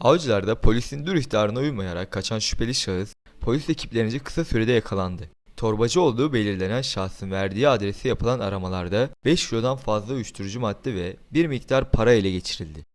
Avcılar'da polisin dur ihtarına uymayarak kaçan şüpheli şahıs polis ekiplerince kısa sürede yakalandı. Torbacı olduğu belirlenen şahsın verdiği adrese yapılan aramalarda 5 kilodan fazla uyuşturucu madde ve bir miktar para ele geçirildi.